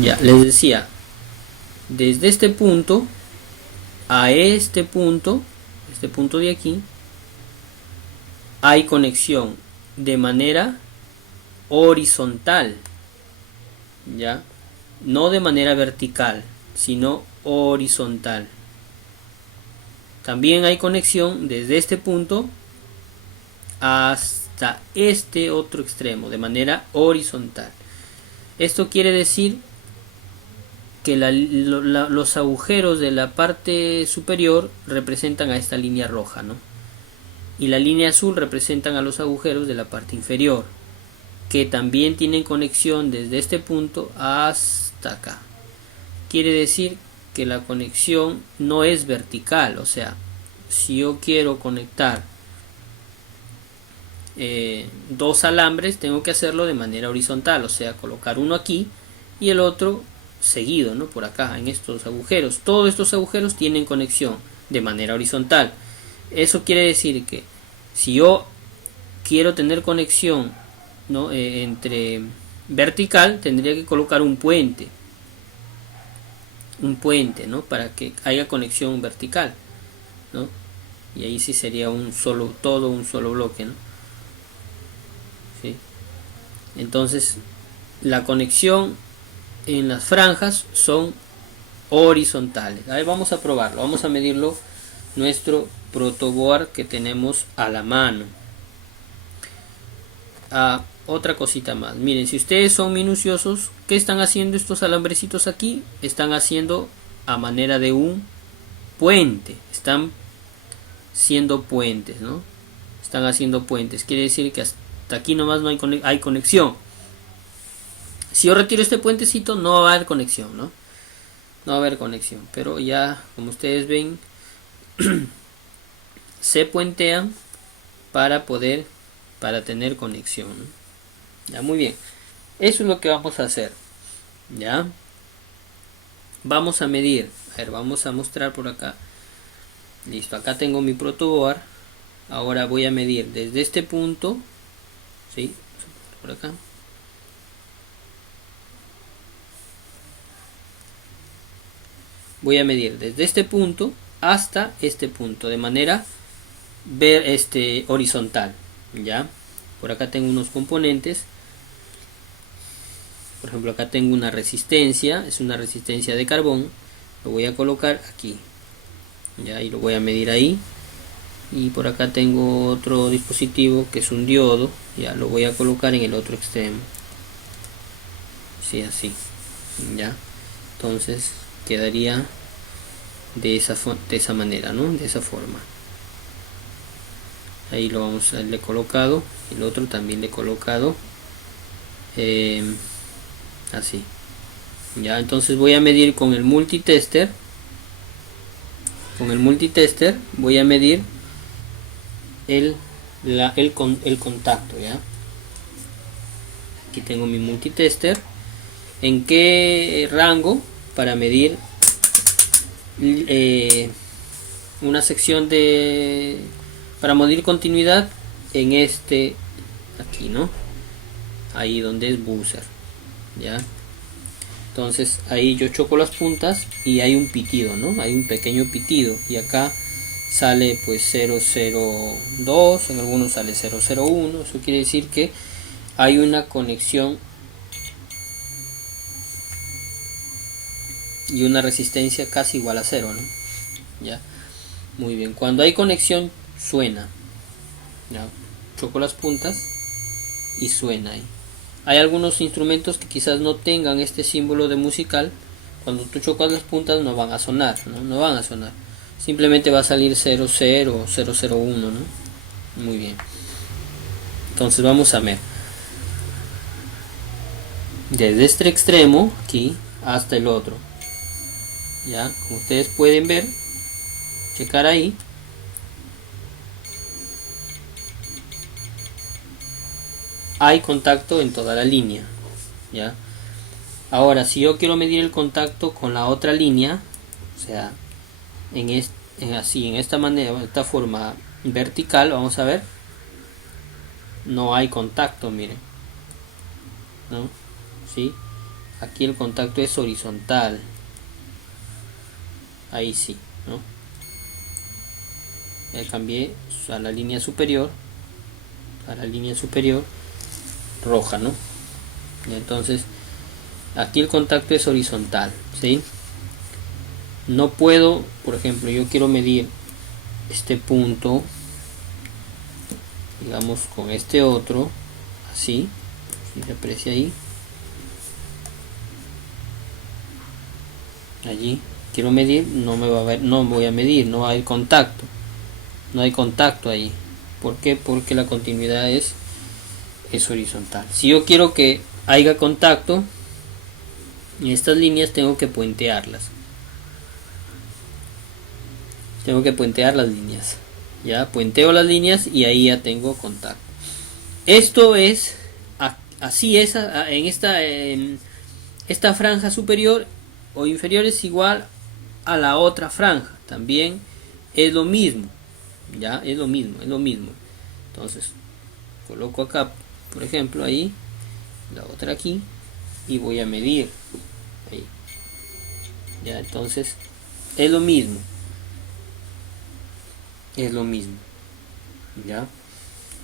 Ya, les decía, desde este punto a este punto de aquí, hay conexión de manera horizontal, ya, no de manera vertical, sino horizontal. También hay conexión desde este punto hasta este otro extremo de manera horizontal. Esto quiere decir que los agujeros de la parte superior representan a esta línea roja, ¿no? Y la línea azul representan a los agujeros de la parte inferior, que también tienen conexión desde este punto hasta acá. Quiere decir que la conexión no es vertical, o sea, si yo quiero conectar dos alambres, tengo que hacerlo de manera horizontal, o sea, colocar uno aquí y el otro seguido, ¿no? Por acá, en estos agujeros. Todos estos agujeros tienen conexión de manera horizontal. Eso quiere decir que si yo quiero tener conexión, ¿no? Entre vertical, tendría que colocar un puente, ¿no? Para que haya conexión vertical, ¿no? Y ahí sí sería un solo bloque, ¿no? ¿Sí? Entonces la conexión en las franjas son horizontales. A ver, vamos a probarlo, vamos a medirlo, nuestro protoboard que tenemos a la mano. Otra cosita más, miren, si ustedes son minuciosos, ¿qué están haciendo estos alambrecitos aquí? Están haciendo a manera de un puente, están siendo puentes, ¿no? Están haciendo puentes, quiere decir que hasta aquí nomás no hay conexión. Si yo retiro este puentecito, no va a haber conexión, ¿no? No va a haber conexión, pero ya, como ustedes ven, se puentean para tener conexión, ¿no? Ya, muy bien. Eso es lo que vamos a hacer. Ya. Vamos a medir. A ver, vamos a mostrar por acá. Listo, acá tengo mi protoboard. Ahora voy a medir desde este punto. ¿Sí? Por acá. Voy a medir desde este punto hasta este punto de manera horizontal. Ya. Por acá tengo unos componentes. Por ejemplo, acá tengo una resistencia, es una resistencia de carbón. Lo voy a colocar aquí, ya, y lo voy a medir ahí. Y por acá tengo otro dispositivo que es un diodo, ya lo voy a colocar en el otro extremo. Sí, así, ya. Entonces quedaría de esa manera, ¿no? De esa forma. Ahí lo vamos a darle colocado, el otro también le he colocado. Así, ya. Entonces voy a medir con el multitester. Voy a medir el contacto, ya. Aquí tengo mi multitester. ¿En qué rango? Para medir una sección para medir continuidad en aquí, ¿no? Ahí donde es buzzer, ya. Entonces ahí yo choco las puntas y hay un pitido, ¿no? Hay un pequeño pitido y acá sale pues 002, en algunos sale 001. Eso quiere decir que hay una conexión y una resistencia casi igual a 0, ¿no? Ya, muy bien. Cuando hay conexión suena, ya. Choco las puntas y suena ahí. Hay algunos instrumentos que quizás no tengan este símbolo de musical. Cuando tú chocas las puntas no van a sonar, ¿no? No van a sonar. Simplemente va a salir 00 o 001, ¿no? Muy bien. Entonces vamos a ver. Desde este extremo, aquí, hasta el otro. Ya, como ustedes pueden ver, checar ahí. Hay contacto en toda la línea, ya. Ahora, si yo quiero medir el contacto con la otra línea, o sea, en esta manera, de esta forma vertical, vamos a ver, no hay contacto, miren, ¿no? ¿Sí? Aquí el contacto es horizontal. Ahí sí, ¿no? Ya cambié a la línea superior. A la línea superior roja, ¿no? Y entonces aquí el contacto es horizontal, ¿sí? No puedo, por ejemplo, yo quiero medir este punto, digamos, con este otro, así, si se aprecia ahí, allí quiero medir, no me va a ver, no voy a medir, no va a haber contacto, no hay contacto ahí. ¿Por qué? Porque la continuidad es horizontal. Si yo quiero que haya contacto en estas líneas, tengo que puentearlas. Tengo que puentear las líneas. Ya puenteo las líneas y ahí ya tengo contacto. Esto es así es en esta franja superior o inferior es igual a la otra franja. También es lo mismo. Ya es lo mismo. Entonces coloco acá, por ejemplo, ahí, la otra aquí, y voy a medir ahí. Ya, entonces es lo mismo. ¿Ya?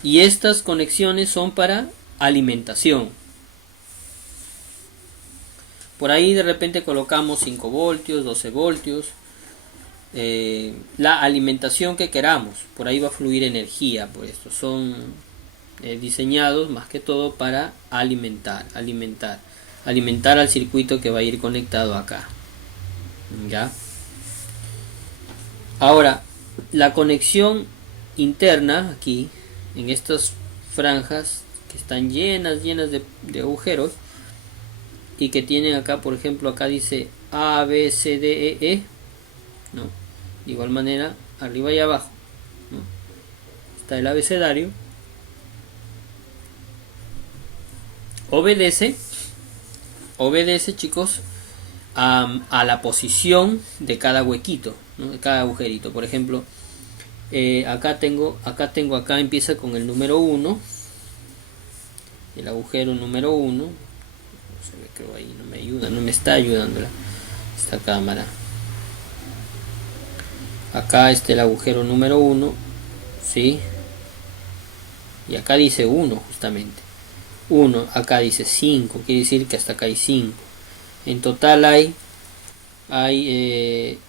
Y estas conexiones son para alimentación. Por ahí de repente colocamos 5 voltios, 12 voltios. La alimentación que queramos. Por ahí va a fluir energía. Por esto son diseñados más que todo para alimentar al circuito que va a ir conectado acá. ¿Ya? Ahora, la conexión interna aquí en estas franjas que están llenas de agujeros y que tienen acá, por ejemplo, acá dice A, B, C, D, E, E, ¿no? De igual manera arriba y abajo, ¿no? Está el abecedario. Obedece, chicos, a la posición de cada huequito, ¿no? De cada agujerito. Por ejemplo, acá empieza con el número 1, el agujero número 1. Creo ahí no me ayuda, no me está ayudando esta cámara. Acá está el agujero número 1, ¿sí? Y acá dice 1 justamente. 1, acá dice 5, quiere decir que hasta acá hay 5. En total hay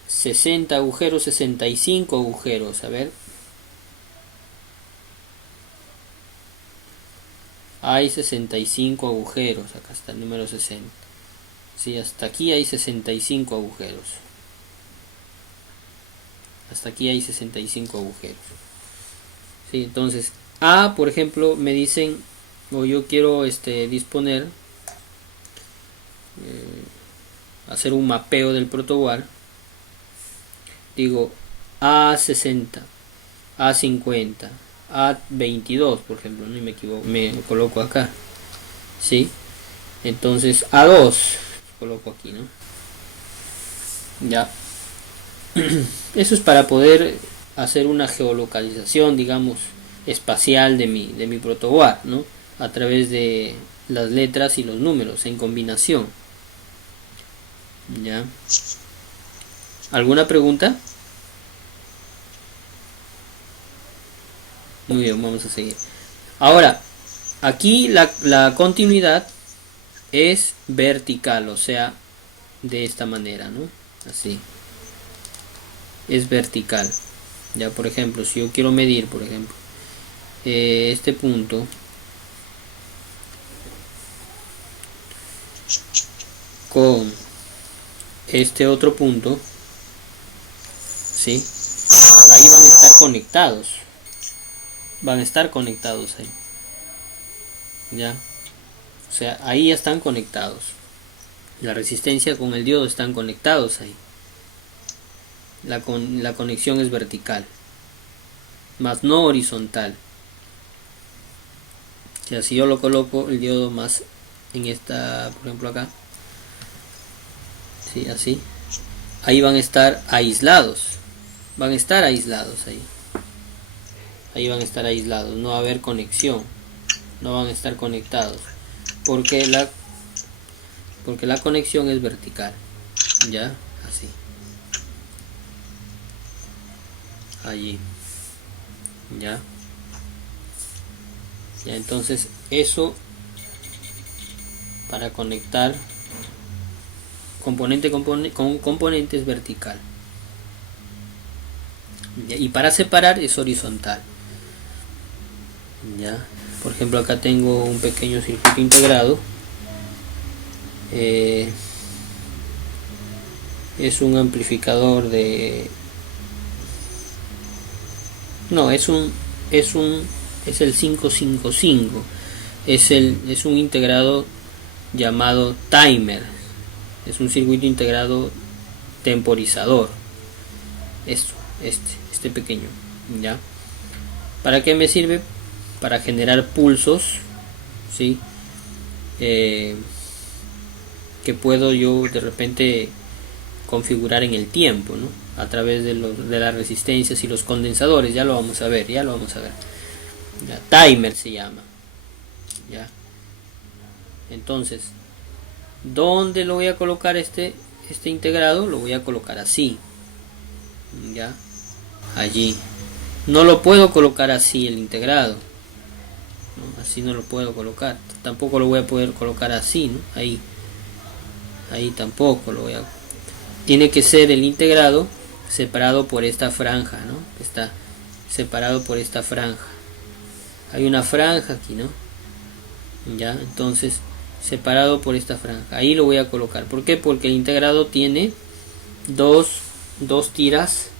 60 agujeros, 65 agujeros, a ver. Hay 65 agujeros, acá está el número 60. Sí, hasta aquí hay 65 agujeros. Hasta aquí hay 65 agujeros. Sí, entonces, por ejemplo, me dicen, o yo quiero disponer, hacer un mapeo del protoboard. Digo A60, A50, A22, por ejemplo, no me equivoco, me coloco acá, ¿sí? Entonces A2 coloco aquí, ¿no? Ya. Eso es para poder hacer una geolocalización, digamos, espacial de mi protoboard, ¿no? A través de las letras y los números en combinación. ¿Ya? ¿Alguna pregunta? Muy bien, vamos a seguir. Ahora, aquí la continuidad es vertical, o sea, de esta manera, ¿no? Así. Es vertical. Ya, por ejemplo, si yo quiero medir, por ejemplo, este punto con este otro punto, ¿sí? Ahí van a estar conectados. Van a estar conectados ahí. Ya. O sea, ahí ya están conectados. La resistencia con el diodo están conectados ahí. La conexión es vertical, más no horizontal. O sea, si yo lo coloco el diodo más en esta, por ejemplo acá, sí, así, ahí van a estar aislados. Van a estar aislados ahí. Ahí van a estar aislados, no va a haber conexión. No van a estar conectados. Porque porque la conexión es vertical. Ya, así. Allí. Ya. Ya, entonces eso para conectar componente con componente es vertical. Ya, y para separar es horizontal. Ya, por ejemplo acá tengo un pequeño circuito integrado. Es un amplificador de no es el 555. Es un integrado llamado timer. Es un circuito integrado temporizador. Este pequeño. ¿Ya? ¿Para qué me sirve? Para generar pulsos, ¿sí? Que puedo yo de repente configurar en el tiempo, ¿no? A través de las resistencias y los condensadores. Ya lo vamos a ver. ¿Ya? Timer se llama. ¿Ya? Entonces, ¿dónde lo voy a colocar este integrado? Lo voy a colocar así. ¿Ya? Allí. No lo puedo colocar así el integrado, ¿no? Así no lo puedo colocar. Tampoco lo voy a poder colocar así, ¿no? Ahí tampoco lo voy a. Tiene que ser el integrado separado por esta franja, ¿no? Está separado por esta franja. Hay una franja aquí, ¿no? Ya, entonces separado por esta franja. Ahí lo voy a colocar. ¿Por qué? Porque el integrado tiene dos tiras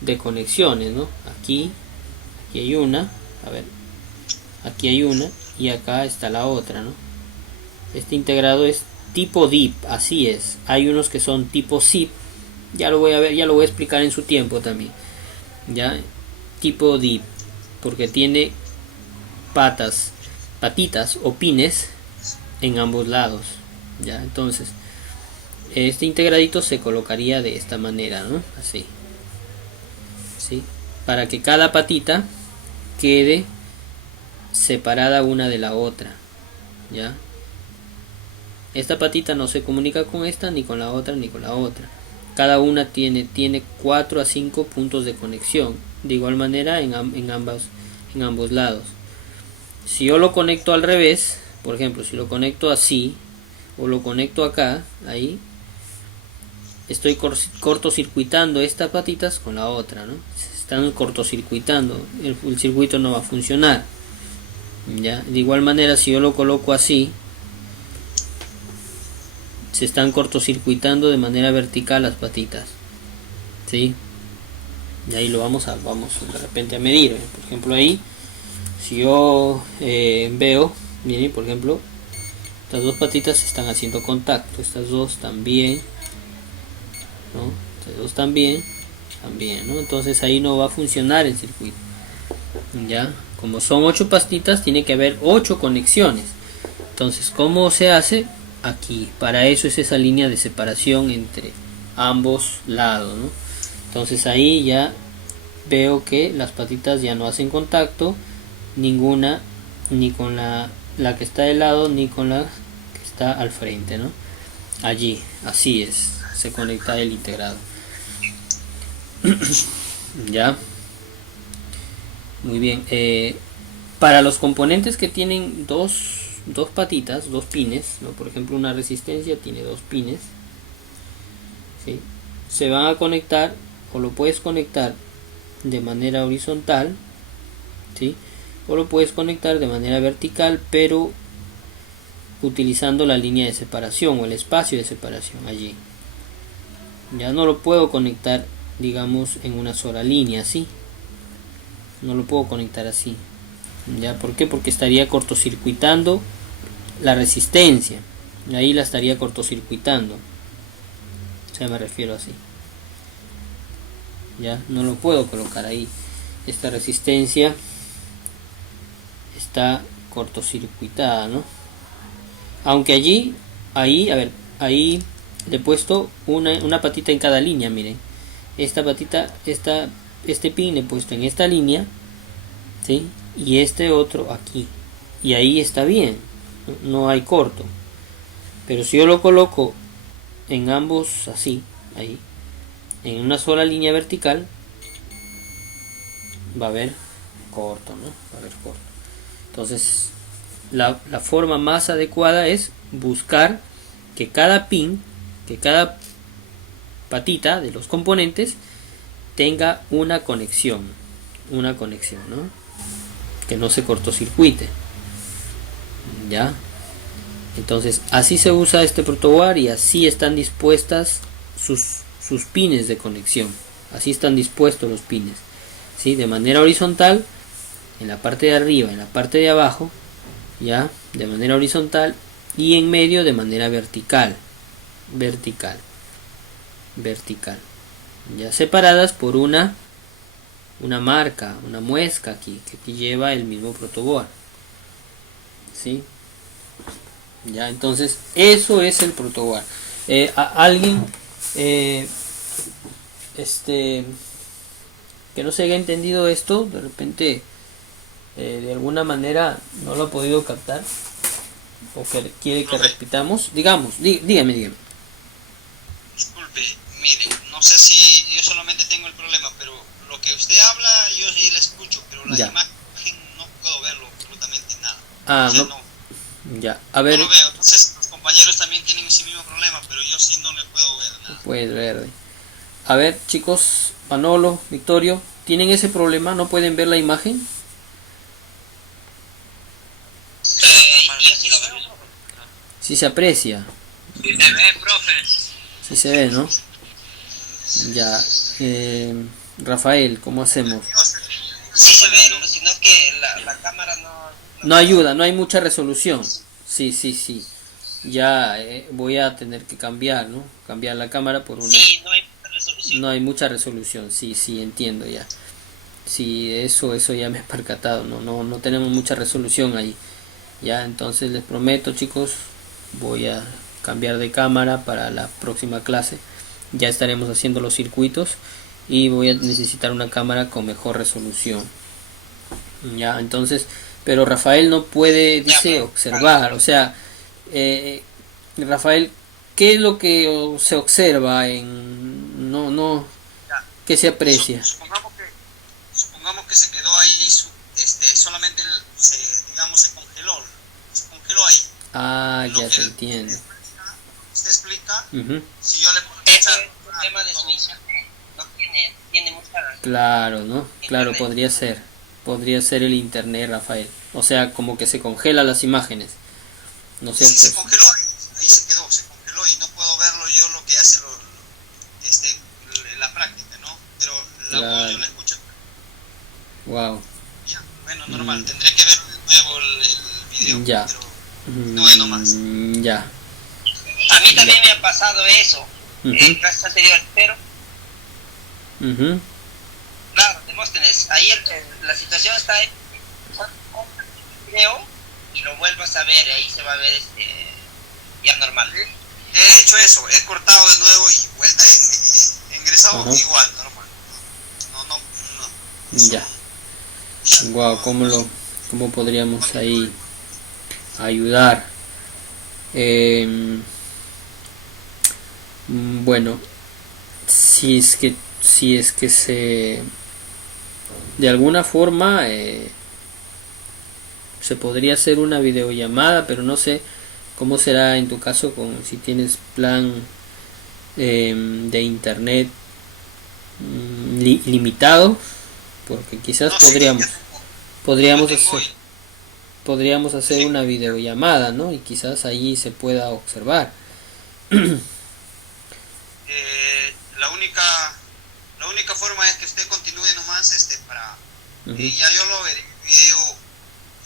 de conexiones, ¿no? Aquí hay una, a ver, aquí hay una y acá está la otra, ¿no? Este integrado es tipo DIP, así es. Hay unos que son tipo ZIP, ya lo voy a ver, ya lo voy a explicar en su tiempo también. Ya, tipo DIP, porque tiene patitas o pines en ambos lados. Ya, entonces este integradito se colocaría de esta manera, ¿no? Así. ¿Sí? Para que cada patita quede separada una de la otra. ¿Ya? Esta patita no se comunica con esta, ni con la otra, ni con la otra. Cada una tiene 4 a 5 puntos de conexión. De igual manera en ambos lados. Si yo lo conecto al revés, por ejemplo, si lo conecto así, o lo conecto acá, ahí, estoy cortocircuitando estas patitas con la otra, ¿no? Se están cortocircuitando, el circuito no va a funcionar. ¿Ya? De igual manera, si yo lo coloco así, se están cortocircuitando de manera vertical las patitas, ¿sí? Y ahí lo vamos de repente a medir. Por ejemplo, ahí, si yo veo, miren, por ejemplo, estas dos patitas están haciendo contacto, estas dos también, ¿no? Estas dos también, ¿no? Entonces ahí no va a funcionar el circuito. Ya, como son 8 patitas, tiene que haber 8 conexiones. Entonces, ¿cómo se hace? Aquí, para eso es esa línea de separación entre ambos lados, ¿no? Entonces ahí ya veo que las patitas ya no hacen contacto, ninguna, ni con la que está de lado, ni con la que está al frente, ¿no? Allí, así es, se conecta el integrado. Ya, muy bien. Para los componentes que tienen dos patitas, dos pines, ¿no? Por ejemplo, una resistencia tiene 2 pines, ¿sí? Se van a conectar, o lo puedes conectar de manera horizontal, ¿sí? O lo puedes conectar de manera vertical, pero utilizando la línea de separación o el espacio de separación allí. Ya no lo puedo conectar, digamos, en una sola línea, así. No lo puedo conectar así. ¿Ya? ¿Por qué? Porque estaría cortocircuitando la resistencia. Ahí la estaría cortocircuitando. O sea, me refiero así. Ya, no lo puedo colocar ahí. Esta resistencia está cortocircuitada, ¿no? Aunque ahí le he puesto una patita en cada línea, miren. Esta patita, este pin le he puesto en esta línea, ¿sí? Y este otro aquí. Y ahí está bien, no hay corto. Pero si yo lo coloco en ambos así, ahí, en una sola línea vertical, va a haber corto, ¿no? Va a haber corto. Entonces, la forma más adecuada es buscar que cada pin, que cada patita de los componentes tenga una conexión, ¿no? Que no se cortocircuite, ¿ya? Entonces, así se usa este protoboard y así están dispuestas sus pines de conexión. Así están dispuestos los pines, ¿sí? De manera horizontal, en la parte de arriba, en la parte de abajo, ya, de manera horizontal, y en medio de manera vertical, ya separadas por una marca, una muesca aquí, que aquí lleva el mismo protoboard, ¿sí? Ya, entonces eso es el protoboard. Alguien que no se haya entendido esto, de repente de alguna manera no lo ha podido captar, o que quiere que repitamos, dígame. Disculpe, mire, no sé si yo solamente tengo el problema, pero lo que usted habla yo sí le escucho, pero la imagen no puedo verlo absolutamente nada. Ya, a ver. No lo veo, entonces los compañeros también tienen ese mismo problema, pero yo sí no le puedo ver nada. Puede ver. A ver, chicos, Manolo, Victorio, ¿tienen ese problema? ¿No pueden ver la imagen? Yo sí lo veo. Sí se aprecia. Sí se ve, profe. Sí se ve, ¿no? Ya. Rafael, ¿cómo hacemos? Sí se ve, sino que la cámara no ayuda, no hay mucha resolución. Sí. Ya voy a tener que cambiar, ¿no? Cambiar la cámara por una... Sí, no hay mucha resolución. No hay mucha resolución, sí, entiendo ya. Sí, eso ya me he percatado, no tenemos mucha resolución ahí. Ya, entonces les prometo, chicos, voy a cambiar de cámara para la próxima clase. Ya estaremos haciendo los circuitos y voy a necesitar una cámara con mejor resolución. Ya, entonces, pero Rafael no puede, dice, observar, o sea, Rafael, ¿qué es lo que se observa en qué se aprecia? Supongamos que se quedó ahí, solamente se congeló ahí. Ah, ya te entiendo. Usted explica, si yo le pongo el tema de su internet, no tiene mucha... Claro, ¿no? Claro, podría ser el internet, Rafael. O sea, como que se congela las imágenes, ¿no es cierto? Sí, se congeló, ahí se congeló y no puedo verlo yo lo que hace la práctica, ¿no? Pero la voz yo la escucho. Wow. Ya, bueno, normal, tendré que ver de nuevo el video, ya. Pero no es nomás. Ya. A mí también me ha pasado eso en clases anteriores, pero claro, Demóstenes, ahí la situación está ahí, el video y lo vuelvas a ver, ahí se va a ver ya normal. He hecho eso, he cortado de nuevo y vuelta ingresado igual, normal. No. Ya. Wow, ¿cómo podríamos ahí ayudar? Bueno, si es que se de alguna forma se podría hacer una videollamada, pero no sé cómo será en tu caso si tienes plan de internet limitado, porque quizás podríamos hacer una videollamada, ¿no? Y quizás allí se pueda observar. La única forma es que usted continúe nomás para ya yo lo veré el video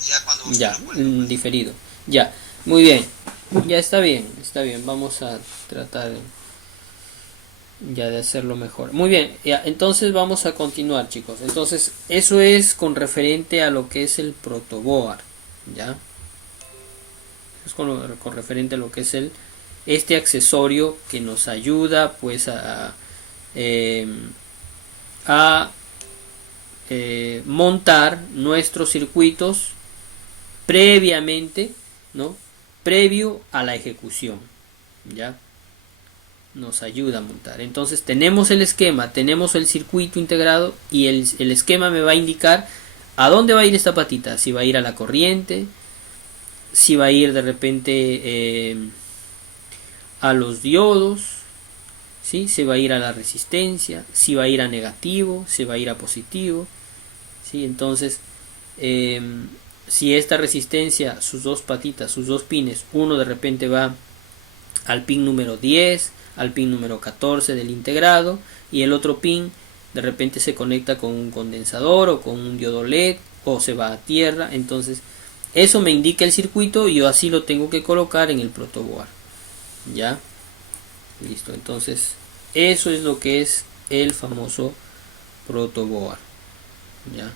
ya cuando usted diferido. Ya, muy bien. Ya está bien. Vamos a tratar ya de hacerlo mejor. Muy bien, ya, entonces vamos a continuar, chicos. Entonces, eso es con referente a lo que es el protoboard, ¿ya? Es con referente a lo que es este accesorio que nos ayuda pues a montar nuestros circuitos previamente, ¿no? previo a la ejecución, ¿ya? Nos ayuda a montar. Entonces tenemos el esquema, tenemos el circuito integrado y el esquema me va a indicar a dónde va a ir esta patita, si va a ir a la corriente, si va a ir de repente a los diodos, ¿sí? Si va a ir a la resistencia, si va a ir a negativo, si va a ir a positivo, ¿sí? Entonces si esta resistencia, sus dos patitas, sus dos pines, uno de repente va al pin número 10, al pin número 14 del integrado, y el otro pin de repente se conecta con un condensador o con un diodo LED o se va a tierra. Entonces eso me indica el circuito y yo así lo tengo que colocar en el protoboard. Ya, listo. Entonces eso es lo que es el famoso protoboard, ya,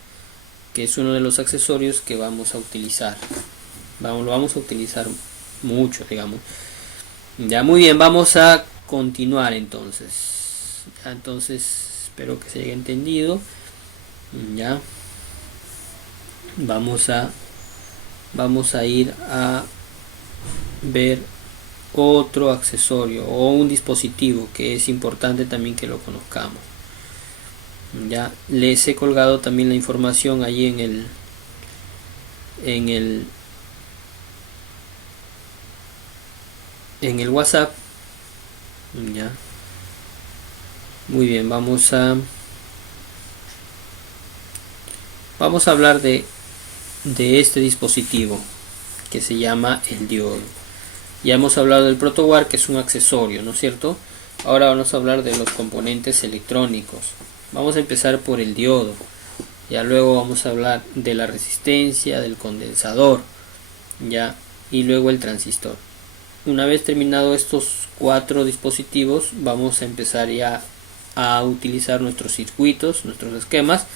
que es uno de los accesorios que vamos a utilizar. Lo vamos a utilizar mucho, digamos. Ya, muy bien, vamos a continuar entonces. Ya, entonces espero que se haya entendido. Ya, vamos a ir a ver otro accesorio o un dispositivo que es importante también que lo conozcamos. Ya les he colgado también la información ahí en el WhatsApp. Ya, muy bien, vamos a hablar de este dispositivo que se llama el diodo. Ya hemos hablado del protoboard, que es un accesorio, ¿no es cierto? Ahora vamos a hablar de los componentes electrónicos. Vamos a empezar por el diodo. Ya luego vamos a hablar de la resistencia, del condensador, ya, y luego el transistor. Una vez terminado estos 4 dispositivos, vamos a empezar ya a utilizar nuestros circuitos, nuestros esquemas,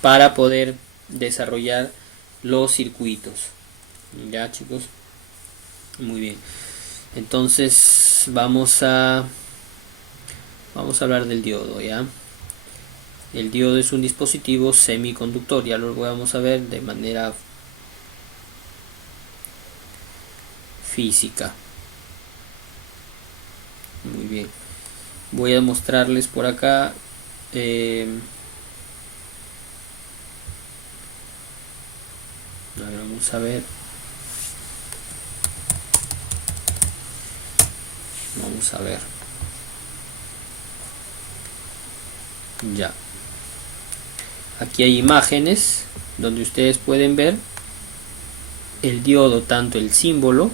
para poder desarrollar los circuitos. Ya, chicos, muy bien. Entonces vamos a hablar del diodo. Ya, el diodo es un dispositivo semiconductor. Ya lo vamos a ver de manera física. Muy bien, voy a mostrarles por acá vamos a ver. Vamos a ver. Ya, aquí hay imágenes donde ustedes pueden ver el diodo, tanto el símbolo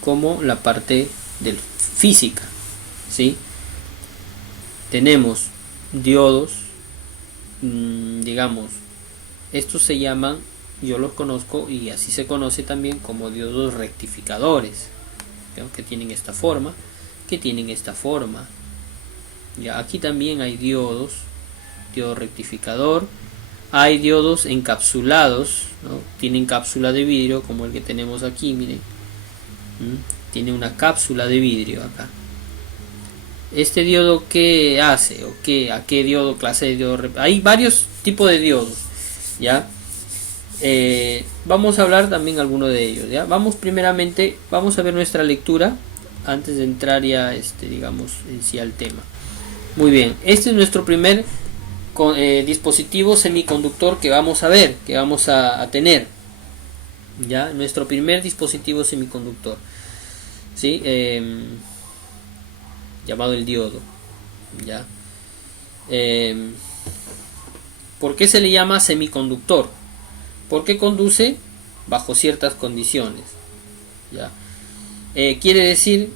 como la parte de física, ¿sí? Tenemos diodos, digamos, estos se llaman, yo los conozco y así se conoce también como diodos rectificadores, ¿no? Que tienen esta forma, ya, aquí también hay diodo rectificador, hay diodos encapsulados, ¿no? Tienen cápsula de vidrio como el que tenemos aquí, miren. Tiene una cápsula de vidrio acá. Este diodo, ¿qué hace? ¿O a qué diodo, clase de diodo? Hay varios tipos de diodos, ¿ya? Vamos a hablar también alguno de ellos, ¿ya? Vamos a ver nuestra lectura antes de entrar ya, digamos, en sí al tema. Muy bien, este es nuestro primer dispositivo semiconductor que vamos a ver, que vamos a tener, ¿ya? Nuestro primer dispositivo semiconductor, ¿sí? Llamado el diodo, ¿ya? ¿Por qué se le llama semiconductor? Porque conduce bajo ciertas condiciones, ¿ya? Quiere decir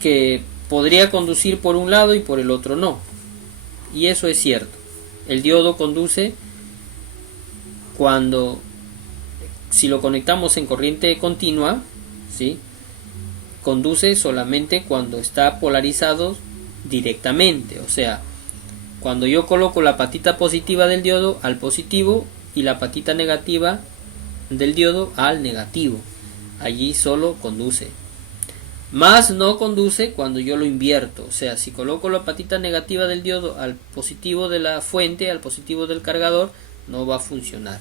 que podría conducir por un lado y por el otro no, y eso es cierto. El diodo conduce si lo conectamos en corriente continua, ¿sí? Conduce solamente cuando está polarizado directamente, o sea, cuando yo coloco la patita positiva del diodo al positivo y la patita negativa del diodo al negativo, allí solo conduce. Más no conduce cuando yo lo invierto, o sea, si coloco la patita negativa del diodo al positivo de la fuente, al positivo del cargador, no va a funcionar.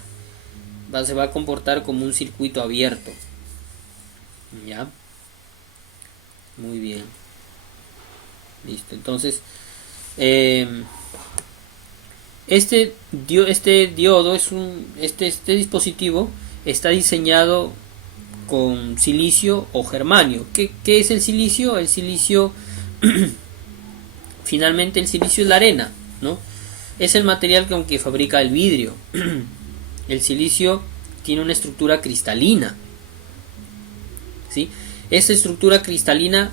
Se va a comportar como un circuito abierto. Ya, muy bien, listo. Entonces, este diodo es este dispositivo está diseñado con silicio o germanio. ¿Qué es el silicio? El silicio, finalmente el silicio es la arena, ¿no? Es el material con que fabrica el vidrio. El silicio tiene una estructura cristalina, ¿sí? Esta estructura cristalina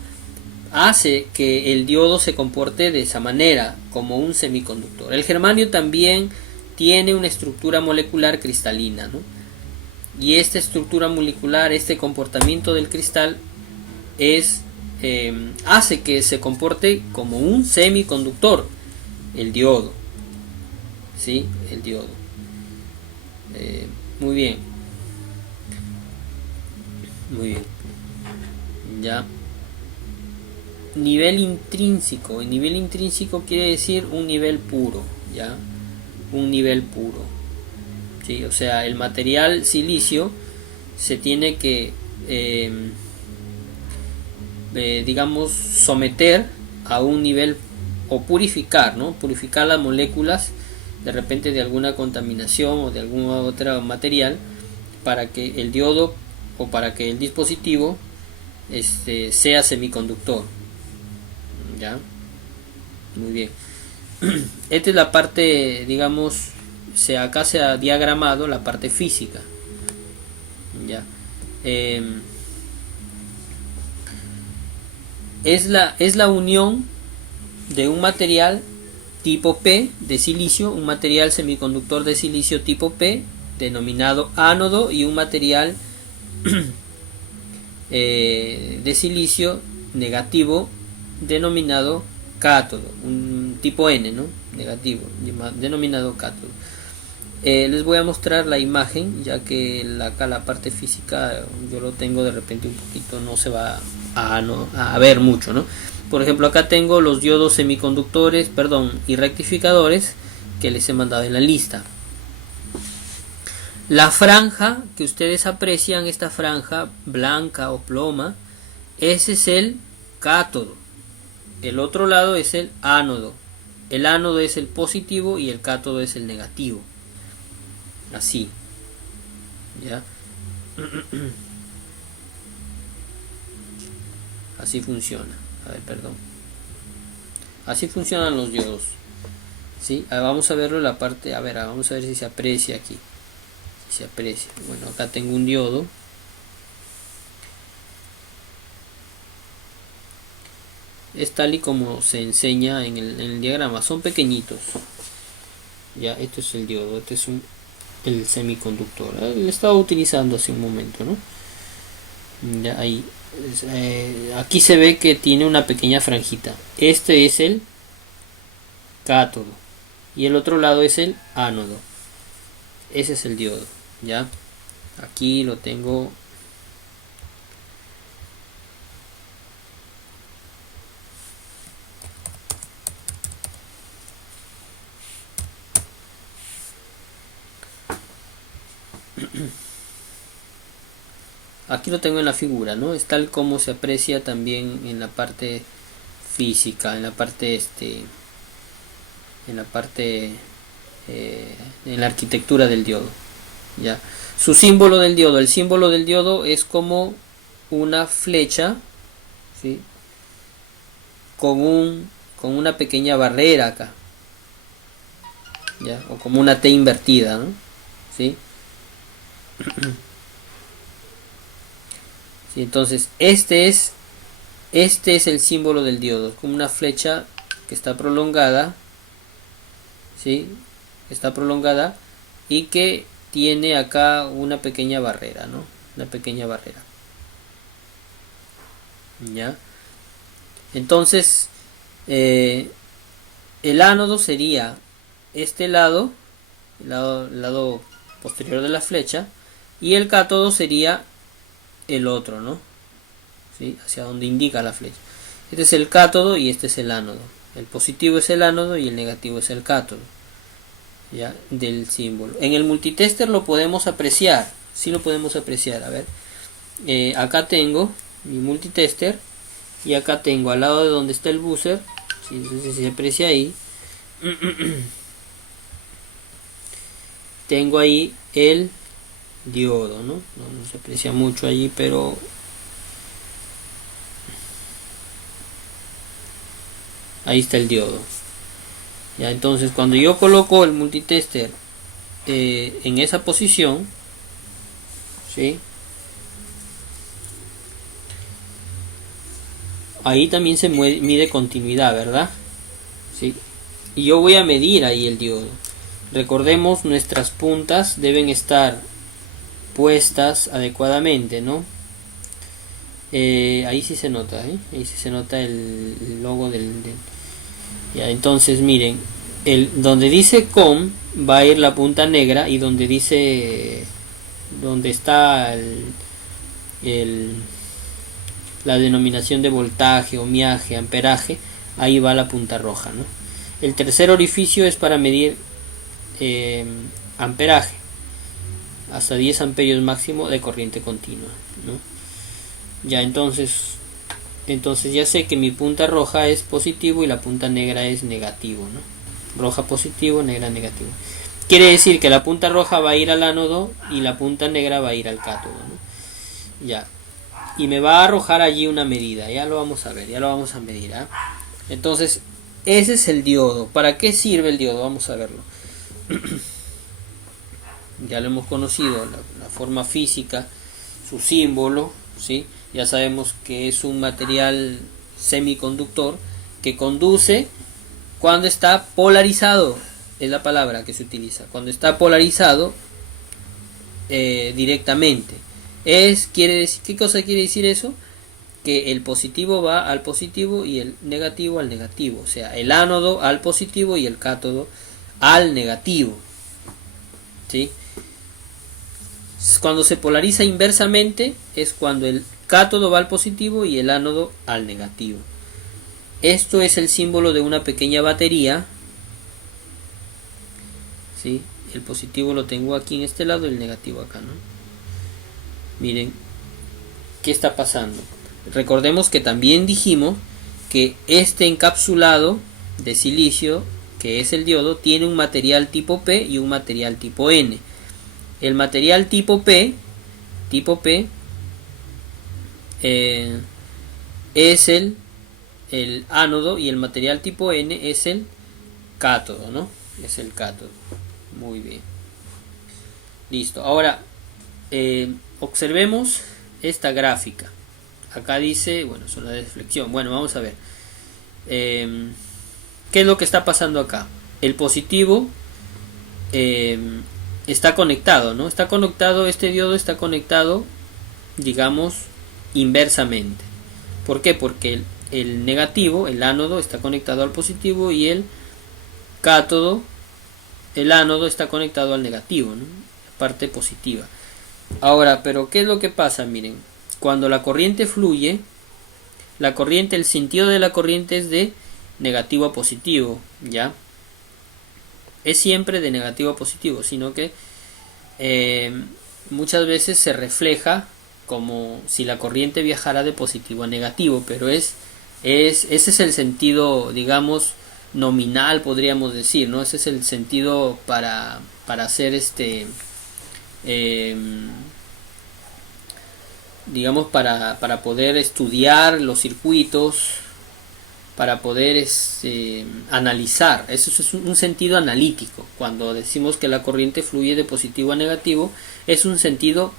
hace que el diodo se comporte de esa manera, como un semiconductor. El germanio también tiene una estructura molecular cristalina, ¿no? Y esta estructura molecular, este comportamiento del cristal hace que se comporte como un semiconductor, el diodo, ¿sí? El diodo. Muy bien, muy bien. Ya. Nivel intrínseco. El nivel intrínseco quiere decir un nivel puro, ¿ya? Un nivel puro, ¿sí? O sea, el material silicio se tiene que, digamos, someter a un nivel, o purificar, ¿no? Purificar las moléculas de repente de alguna contaminación o de algún otro material, para que el diodo o para que el dispositivo sea semiconductor. ¿Ya? Muy bien. Esta es la parte, digamos, acá se ha diagramado la parte física. ¿Ya? Es la unión de un material tipo P de silicio, un material semiconductor de silicio tipo P denominado ánodo, y un material de silicio negativo denominado cátodo, un tipo N, ¿no? Negativo, denominado cátodo. Les voy a mostrar la imagen, ya que acá la parte física yo lo tengo de repente un poquito, no se va a ver mucho, ¿no? Por ejemplo, acá tengo los diodos semiconductores, y rectificadores que les he mandado en la lista. La franja que ustedes aprecian, esta franja blanca o ploma, ese es el cátodo. El otro lado es el ánodo. El ánodo es el positivo y el cátodo es el negativo. Así. ¿Ya? Así funciona. A ver, perdón. Así funcionan los diodos. ¿Sí? Vamos a verlo en la parte. A ver, vamos a ver si se aprecia aquí. Si se aprecia. Bueno, acá tengo un diodo. Es tal y como se enseña en el diagrama. Son pequeñitos. Ya, este es el diodo. Este es el semiconductor. Lo estaba utilizando hace un momento, ¿no? Ya, ahí. Aquí se ve que tiene una pequeña franjita. Este es el cátodo y el otro lado es el ánodo. Ese es el diodo. Ya, aquí lo tengo. Aquí lo tengo en la figura, ¿no? Es tal como se aprecia también en la parte física, en la parte en la arquitectura del diodo. Ya. Su símbolo del diodo, el símbolo del diodo es como una flecha, ¿sí? con una pequeña barrera acá, ¿ya? O como una T invertida, ¿no? ¿Sí? ¿Sí? Entonces este es el símbolo del diodo, como una flecha que está prolongada, ¿sí? Está prolongada y que tiene acá una pequeña barrera, ¿no? Una pequeña barrera. ¿Ya? Entonces el ánodo sería este lado, el lado posterior de la flecha, y el cátodo sería el otro, ¿no? ¿Sí? Hacia donde indica la flecha. Este es el cátodo y este es el ánodo. El positivo es el ánodo y el negativo es el cátodo, ¿ya? Del símbolo. En el multitester lo podemos apreciar. Sí lo podemos apreciar. A ver. acá tengo mi multitester y acá tengo al lado de donde está el buzzer, si se aprecia ahí, tengo ahí el diodo, ¿no? No se aprecia mucho allí, pero ahí está el diodo. Ya, entonces cuando yo coloco el multitester en esa posición, ¿sí? Ahí también se mide continuidad, ¿verdad? ¿Sí? Y yo voy a medir ahí el diodo. Recordemos, nuestras puntas deben estar puestas adecuadamente, ¿no? Ahí sí se nota, ahí sí se nota el logo ya, entonces miren, donde dice COM va a ir la punta negra, y donde está la denominación de voltaje, ohmiaje, amperaje, ahí va la punta roja, ¿no? El tercer orificio es para medir amperaje, hasta 10 amperios máximo de corriente continua, ¿no? Ya, entonces ya sé que mi punta roja es positivo y la punta negra es negativo, ¿no? Roja positivo, negra negativo. Quiere decir que la punta roja va a ir al ánodo y la punta negra va a ir al cátodo, ¿no? Ya. Y me va a arrojar allí una medida. Ya lo vamos a ver, ya lo vamos a medir, ¿eh? Entonces, ese es el diodo. ¿Para qué sirve el diodo? Vamos a verlo. Ya lo hemos conocido, la forma física, su símbolo, ¿sí? Ya sabemos que es un material semiconductor que conduce cuando está polarizado, es la palabra que se utiliza, cuando está polarizado directamente. ¿Qué cosa quiere decir eso? Que el positivo va al positivo y el negativo al negativo, o sea, el ánodo al positivo y el cátodo al negativo, ¿sí? Cuando se polariza inversamente es cuando el cátodo va al positivo y el ánodo al negativo. Esto es el símbolo de una pequeña batería, ¿sí? El positivo lo tengo aquí en este lado y el negativo acá, ¿no? Miren qué está pasando. Recordemos que también dijimos que este encapsulado de silicio, que es el diodo, tiene un material tipo P y un material tipo N. El material tipo P es el ánodo, y el material tipo N es el cátodo, ¿no? Es el cátodo. Muy bien. Listo. Ahora observemos esta gráfica. Acá dice, bueno, zona de deflexión. Bueno, vamos a ver. ¿Qué es lo que está pasando acá? El positivo está conectado, ¿no? Está conectado, este diodo está conectado, digamos, inversamente. ¿Por qué? Porque el negativo, el ánodo, está conectado al positivo, y el cátodo, el ánodo, está conectado al negativo, ¿no? La parte positiva. Ahora, pero ¿qué es lo que pasa? Miren, cuando la corriente fluye, el sentido de la corriente es de negativo a positivo, ¿ya? Es siempre de negativo a positivo, sino que muchas veces se refleja como si la corriente viajara de positivo a negativo, pero ese es el sentido, digamos, nominal, podríamos decir, ¿no? Ese es el sentido para hacer digamos, para poder estudiar los circuitos, para poder analizar. Eso es un sentido analítico. Cuando decimos que la corriente fluye de positivo a negativo, es un sentido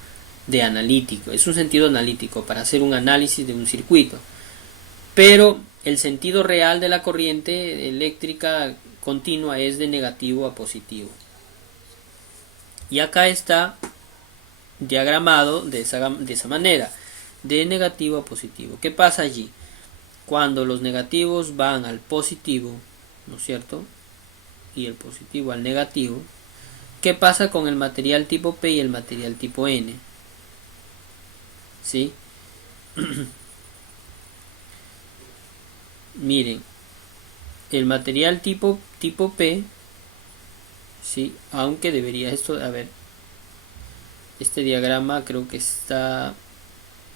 de analítico, es un sentido analítico para hacer un análisis de un circuito. Pero el sentido real de la corriente eléctrica continua es de negativo a positivo. Y acá está diagramado de esa manera, de negativo a positivo. ¿Qué pasa allí? Cuando los negativos van al positivo, ¿no es cierto? Y el positivo al negativo, ¿qué pasa con el material tipo P y el material tipo N? ¿Sí? Miren, el material tipo P, ¿sí? Aunque debería esto, a ver, este diagrama creo que está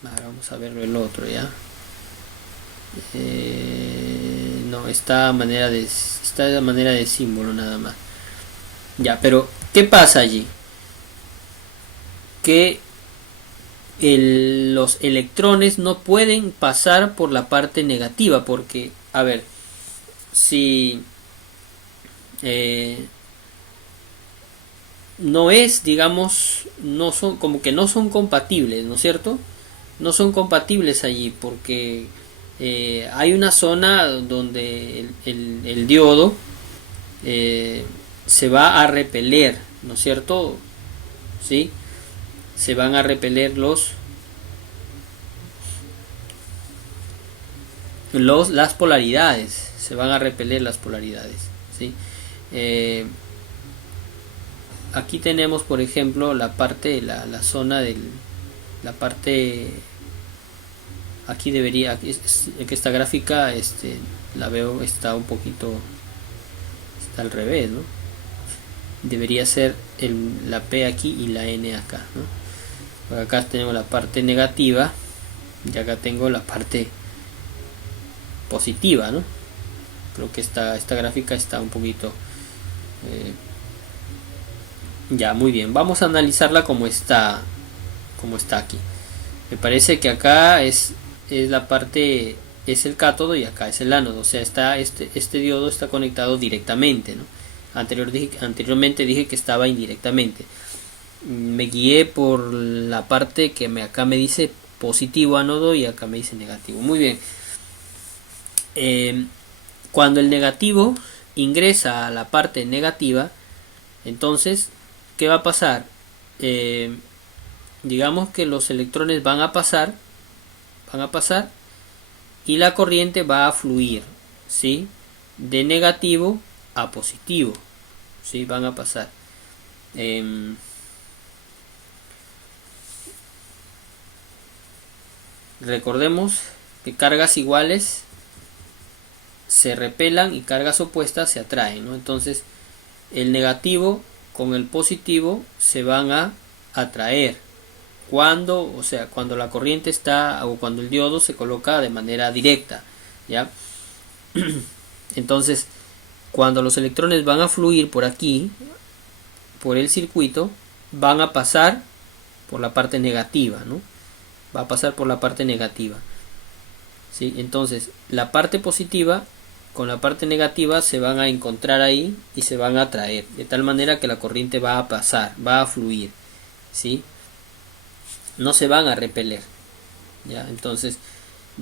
Ahora vamos a verlo el otro, ya. No, está a manera de símbolo nada más. Ya, pero ¿qué pasa allí? Que los electrones no pueden pasar por la parte negativa, porque, a ver, si no es, digamos, no son, como que no son compatibles, ¿no es cierto? No son compatibles allí, porque hay una zona donde el diodo se va a repeler, ¿no es cierto? ¿Sí? Se van a repeler las polaridades, se van a repeler las polaridades, ¿sí? Aquí tenemos, por ejemplo, la parte, la zona la parte, aquí debería, que esta gráfica, la veo, está un poquito, está al revés, ¿no? Debería ser la P aquí y la N acá, ¿no? Por acá tenemos la parte negativa y acá tengo la parte positiva, ¿no? Creo que esta gráfica está un poquito ya, muy bien, vamos a analizarla como está aquí. Me parece que acá es la parte, es el cátodo y acá es el ánodo, o sea, este diodo está conectado directamente, ¿no? Anteriormente dije que estaba indirectamente. Me guié por la parte que acá me dice positivo ánodo y acá me dice negativo. Muy bien. Cuando el negativo ingresa a la parte negativa, entonces, ¿qué va a pasar? Digamos que los electrones van a pasar y la corriente va a fluir, ¿sí? De negativo a positivo, ¿sí? Van a pasar. Recordemos que cargas iguales se repelan y cargas opuestas se atraen, ¿no? Entonces, el negativo con el positivo se van a atraer cuando la corriente está, o cuando el diodo se coloca de manera directa, ¿ya? Entonces, cuando los electrones van a fluir por aquí, por el circuito, van a pasar por la parte negativa, ¿no? Va a pasar por la parte negativa, ¿sí? Entonces, la parte positiva con la parte negativa se van a encontrar ahí y se van a atraer, de tal manera que la corriente va a pasar, va a fluir, ¿sí? No se van a repeler, ¿ya? Entonces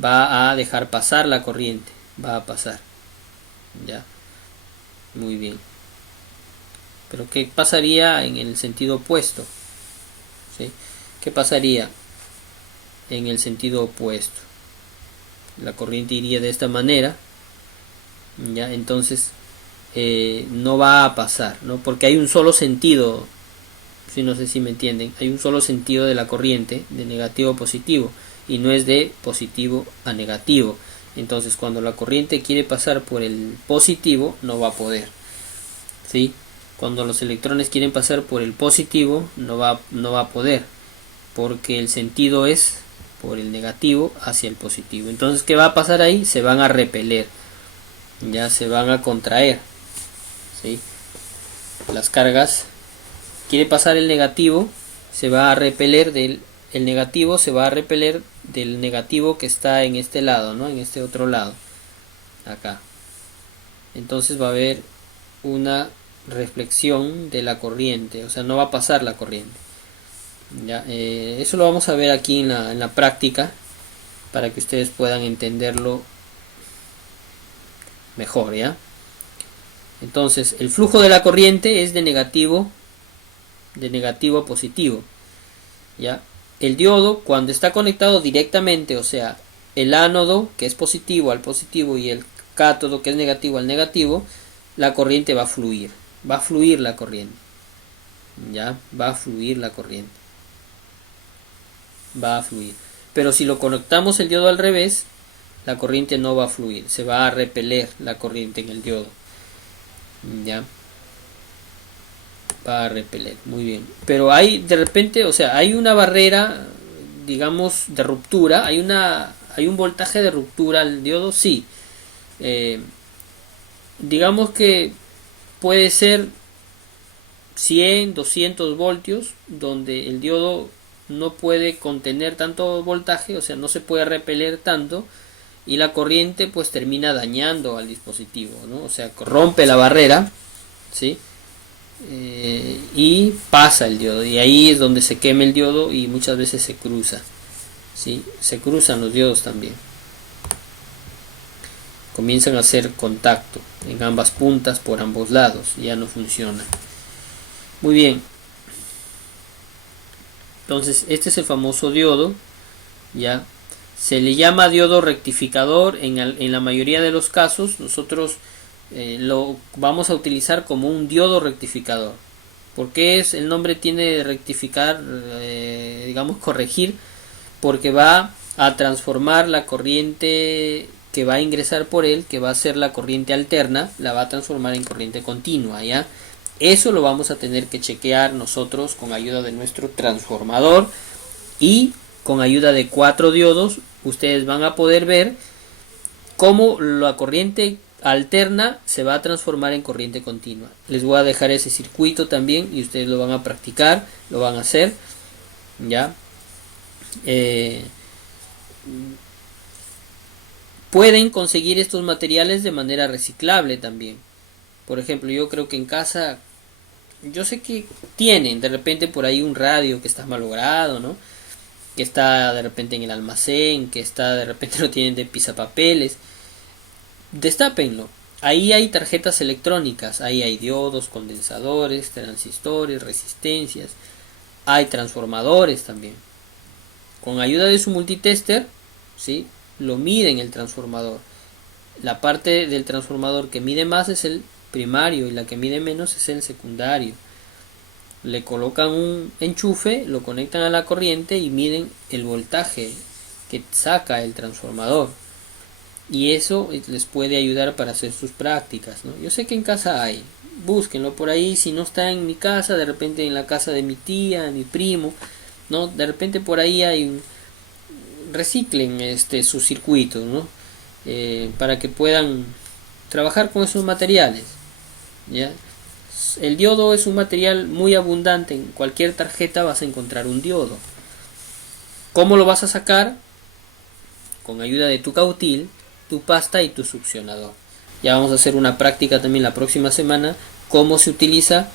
va a dejar pasar la corriente, va a pasar, ¿ya? Muy bien. Pero ¿qué pasaría en el sentido opuesto? ¿Sí? ¿Qué pasaría en el sentido opuesto? La corriente iría de esta manera, ¿ya? Entonces no va a pasar, ¿no? Porque hay un solo sentido, si no sé si me entienden, hay un solo sentido de la corriente, de negativo a positivo, y no es de positivo a negativo. Entonces cuando la corriente quiere pasar por el positivo, no va a poder, ¿sí? Cuando los electrones quieren pasar por el positivo, no va a poder, porque el sentido es por el negativo hacia el positivo. Entonces, ¿qué va a pasar ahí? Se van a repeler, ya se van a contraer, ¿sí? Las cargas, quiere pasar el negativo, se va a repeler el negativo se va a repeler del negativo que está en este lado, ¿no? En este otro lado, acá. Entonces va a haber una reflexión de la corriente, o sea, no va a pasar la corriente, ¿ya? Eso lo vamos a ver aquí en la práctica, para que ustedes puedan entenderlo mejor, ¿ya? Entonces, el flujo de la corriente es de negativo a positivo, ¿ya? El diodo, cuando está conectado directamente, o sea, el ánodo, que es positivo, al positivo, y el cátodo, que es negativo, al negativo, la corriente va a fluir la corriente, ¿ya? Va a fluir la corriente, va a fluir. Pero si lo conectamos el diodo al revés, la corriente no va a fluir, se va a repeler la corriente en el diodo, ¿ya? Va a repeler, muy bien. Pero hay de repente, o sea, hay una barrera digamos, de ruptura, hay un voltaje de ruptura al diodo, sí. Digamos que puede ser 100, 200 voltios, donde el diodo no puede contener tanto voltaje, o sea, no se puede repeler tanto, y la corriente pues termina dañando al dispositivo, ¿no? O sea, rompe la barrera, ¿sí? Y pasa el diodo, y ahí es donde se quema el diodo y muchas veces se cruza, ¿sí? Se cruzan los diodos también, comienzan a hacer contacto en ambas puntas por ambos lados, ya no funciona. Muy bien, entonces este es el famoso diodo, ya se le llama diodo rectificador. En la mayoría de los casos nosotros lo vamos a utilizar como un diodo rectificador. ¿Por qué el nombre tiene rectificar, digamos corregir? Porque va a transformar la corriente que va a ingresar por él, que va a ser la corriente alterna, la va a transformar en corriente continua, ¿ya? Eso lo vamos a tener que chequear nosotros con ayuda de nuestro transformador, y con ayuda de 4 diodos ustedes van a poder ver cómo la corriente alterna se va a transformar en corriente continua. Les voy a dejar ese circuito también y ustedes lo van a practicar, lo van a hacer, ¿ya? Pueden conseguir estos materiales de manera reciclable también. Por ejemplo, yo creo que en casa, yo sé que tienen de repente por ahí un radio que está malogrado, ¿no? Que está de repente en el almacén, que está de repente lo tienen de pisapapeles. Destápenlo. Ahí hay tarjetas electrónicas, ahí hay diodos, condensadores, transistores, resistencias, hay transformadores también. Con ayuda de su multitester, ¿sí?, lo miden el transformador. La parte del transformador que mide más es el primario y la que mide menos es el secundario. Le colocan un enchufe, lo conectan a la corriente y miden el voltaje que saca el transformador, y eso les puede ayudar para hacer sus prácticas, ¿no? Yo sé que en casa hay, búsquenlo por ahí. Si no está en mi casa, de repente en la casa de mi tía, de mi primo, ¿no? De repente por ahí hay reciclen sus circuitos, ¿no? Para que puedan trabajar con esos materiales, ¿ya? El diodo es un material muy abundante. En cualquier tarjeta vas a encontrar un diodo. ¿Cómo lo vas a sacar? Con ayuda de tu cautil, tu pasta y tu succionador. Ya vamos a hacer una práctica también la próxima semana, cómo se utiliza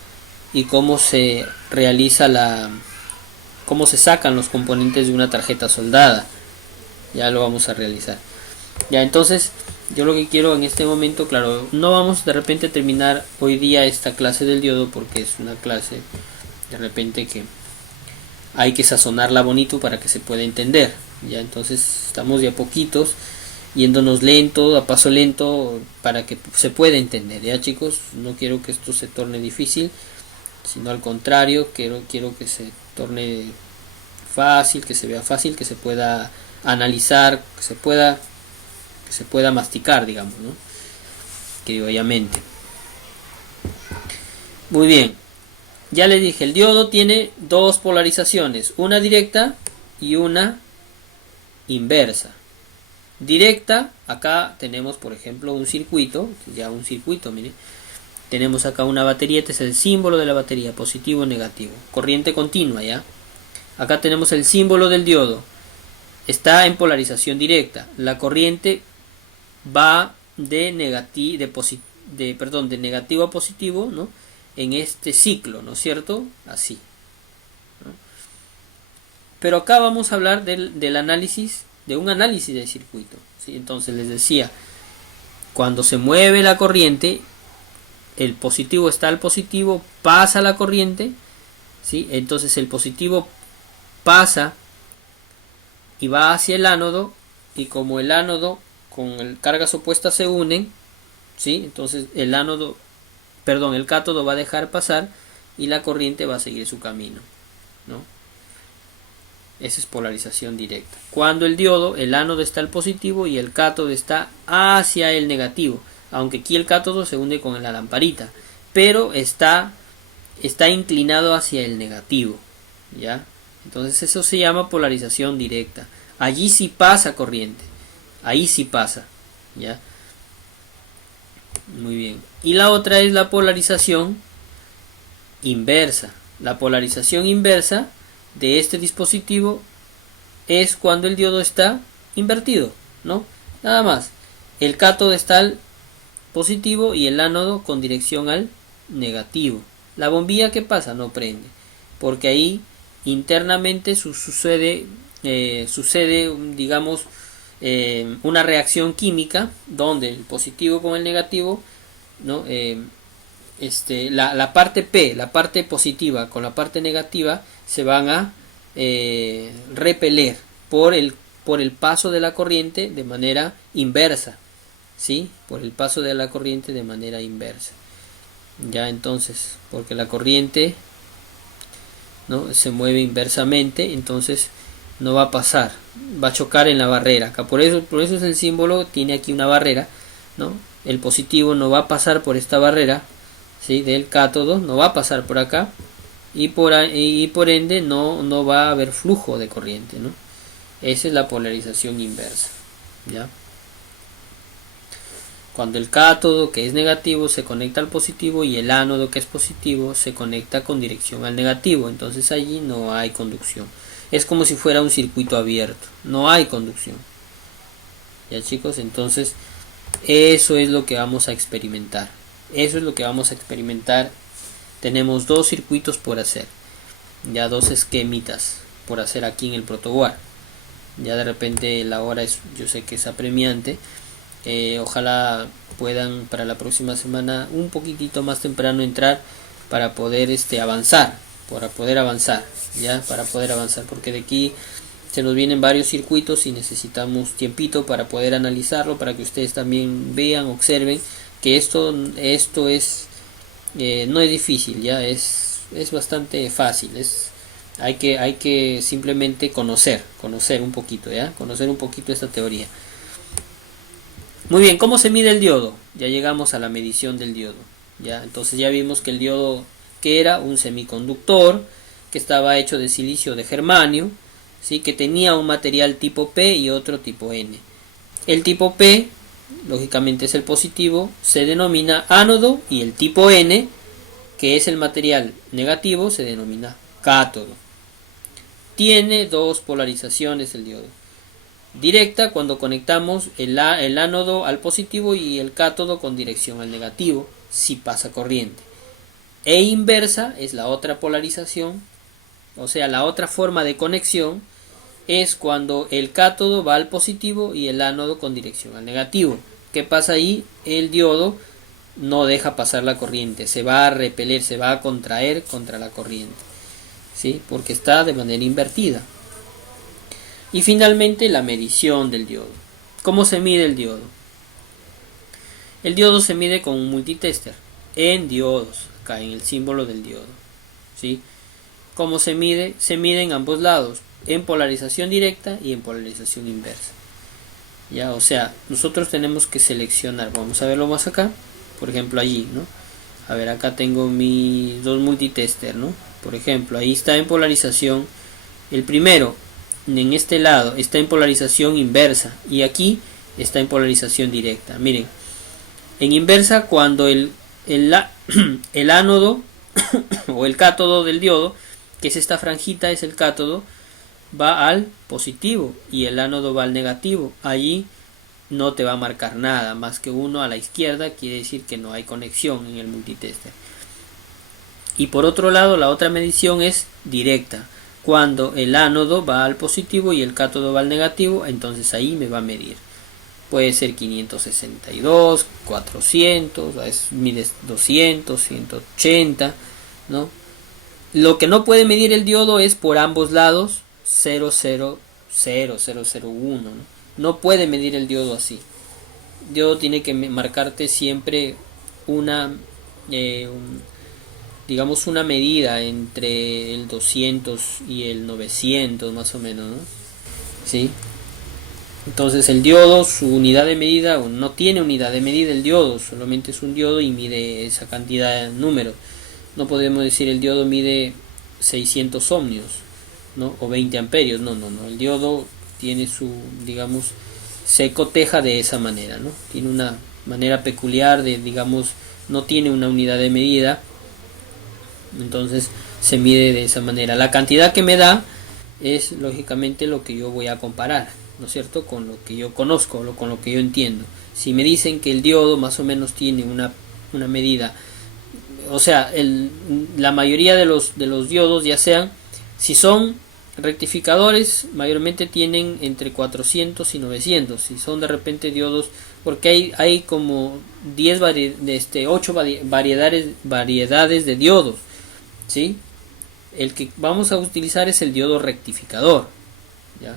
y cómo se realiza cómo se sacan los componentes de una tarjeta soldada. Ya lo vamos a realizar. Ya, entonces yo lo que quiero en este momento, claro, no vamos de repente a terminar hoy día esta clase del diodo, porque es una clase de repente que hay que sazonarla bonito para que se pueda entender. Ya, entonces estamos de a poquitos yéndonos lento, a paso lento, para que se pueda entender. Ya, chicos, no quiero que esto se torne difícil, sino al contrario, quiero que se torne fácil, que se vea fácil, que se pueda analizar, que se pueda masticar, digamos, ¿no? Criolllamente. Muy bien, ya les dije, el diodo tiene dos polarizaciones, una directa y una inversa. Directa, acá tenemos por ejemplo un circuito, miren, tenemos acá una batería, este es el símbolo de la batería, positivo o negativo, corriente continua, ya. Acá tenemos el símbolo del diodo, está en polarización directa, la corriente va de negativo a positivo, ¿no?, en este ciclo, ¿no es cierto? Así, ¿no? Pero acá vamos a hablar del análisis, de un análisis de circuito, ¿sí? Entonces les decía, cuando se mueve la corriente, el positivo está al positivo, pasa la corriente, ¿sí? Entonces el positivo pasa y va hacia el ánodo, y como el ánodo con cargas opuestas se unen, ¿sí?, entonces el cátodo va a dejar pasar y la corriente va a seguir su camino, ¿no? Esa es polarización directa. Cuando el diodo, el ánodo está al positivo y el cátodo está hacia el negativo, aunque aquí el cátodo se une con la lamparita, pero está inclinado hacia el negativo, ¿ya? Entonces eso se llama polarización directa. Allí sí pasa corriente. Ahí sí pasa. ¿Ya? Muy bien. Y la otra es la polarización inversa. La polarización inversa de este dispositivo es cuando el diodo está invertido, ¿no? Nada más. El cátodo está al positivo y el ánodo con dirección al negativo. La bombilla, ¿qué pasa? No prende. Porque ahí internamente sucede, digamos, una reacción química donde el positivo con el negativo, ¿no? La parte P, la parte positiva con la parte negativa se van a repeler por el paso de la corriente de manera inversa, ¿sí? Por el paso de la corriente de manera inversa. Ya, entonces, porque la corriente, ¿no?, se mueve inversamente, entonces no va a pasar, va a chocar en la barrera. Acá por eso es el símbolo, tiene aquí una barrera, ¿no? El positivo no va a pasar por esta barrera, ¿sí?, del cátodo, no va a pasar por acá, y por ende no va a haber flujo de corriente, ¿no? Esa es la polarización inversa, ¿ya? Cuando el cátodo, que es negativo, se conecta al positivo y el ánodo, que es positivo, se conecta con dirección al negativo, entonces allí no hay conducción. Es como si fuera un circuito abierto, no hay conducción. ¿Ya, chicos? Entonces eso es lo que vamos a experimentar. Eso es lo que vamos a experimentar. Tenemos dos circuitos por hacer, ya dos esquemitas por hacer aquí en el protoboard. Ya de repente la hora yo sé que es apremiante. Ojalá puedan para la próxima semana un poquitito más temprano entrar para poder avanzar, porque de aquí se nos vienen varios circuitos y necesitamos tiempito para poder analizarlo, para que ustedes también vean, observen que esto es no es difícil, ya es bastante fácil. Hay que simplemente conocer un poquito, ya conocer un poquito esta teoría. Muy bien, ¿cómo se mide el diodo? Ya llegamos a la medición del diodo, ya. Entonces ya vimos que el diodo, que era un semiconductor que estaba hecho de silicio de germanio, ¿sí?, que tenía un material tipo P y otro tipo N. El tipo P, lógicamente, es el positivo, se denomina ánodo, y el tipo N, que es el material negativo, se denomina cátodo. Tiene dos polarizaciones el diodo. Directa, cuando conectamos el ánodo al positivo y el cátodo con dirección al negativo, si pasa corriente. E inversa es la otra polarización, o sea, la otra forma de conexión es cuando el cátodo va al positivo y el ánodo con dirección al negativo. ¿Qué pasa ahí? El diodo no deja pasar la corriente, se va a repeler, se va a contraer contra la corriente, ¿sí?, porque está de manera invertida. Y finalmente la medición del diodo. ¿Cómo se mide el diodo? El diodo se mide con un multitester en diodos, acá en el símbolo del diodo, ¿sí? ¿Cómo se mide? Se mide en ambos lados, en polarización directa y en polarización inversa. Ya, o sea, nosotros tenemos que seleccionar, vamos a verlo más acá, por ejemplo allí, ¿no? A ver, acá tengo mis dos multitester, ¿no? Por ejemplo, ahí está en polarización, el primero en este lado está en polarización inversa y aquí está en polarización directa. Miren, en inversa, cuando el ánodo o el cátodo del diodo, que es esta franjita, es el cátodo, va al positivo y el ánodo va al negativo, allí no te va a marcar nada más que uno a la izquierda, quiere decir que no hay conexión en el multitester. Y por otro lado, la otra medición es directa, cuando el ánodo va al positivo y el cátodo va al negativo, entonces ahí me va a medir. Puede ser 562, 400, mide 200, 180, ¿no? Lo que no puede medir el diodo es por ambos lados 000, 001, ¿no? No puede medir el diodo así. El diodo tiene que marcarte siempre digamos una medida entre el 200 y el 900 más o menos, ¿no? ¿Sí? Entonces el diodo, su unidad de medida, no tiene unidad de medida el diodo, solamente es un diodo y mide esa cantidad de números. No podemos decir el diodo mide 600 ohmios, ¿no? O 20 amperios. No, no, no. El diodo tiene su, digamos, se coteja de esa manera, ¿no? Tiene una manera peculiar de, digamos, no tiene una unidad de medida. Entonces se mide de esa manera. La cantidad que me da es lógicamente lo que yo voy a comparar, ¿no es cierto?, con lo que yo conozco, con lo que yo entiendo. Si me dicen que el diodo más o menos tiene una medida, o sea, la mayoría de los diodos, ya sean, si son rectificadores, mayormente tienen entre 400 y 900. Si son de repente diodos, porque hay como 8 variedades de diodos, ¿sí? El que vamos a utilizar es el diodo rectificador, ¿ya?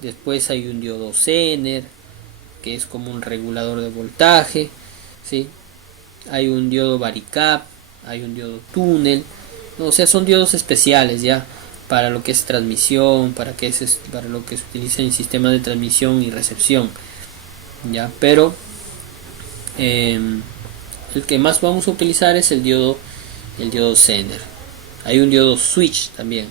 Después hay un diodo Zener, que es como un regulador de voltaje, ¿sí? Hay un diodo Varicap, hay un diodo túnel, ¿no? O sea, son diodos especiales ya para lo que es transmisión, para lo que se utiliza en sistemas de transmisión y recepción, ya. Pero el que más vamos a utilizar es el diodo Zener. Hay un diodo switch también.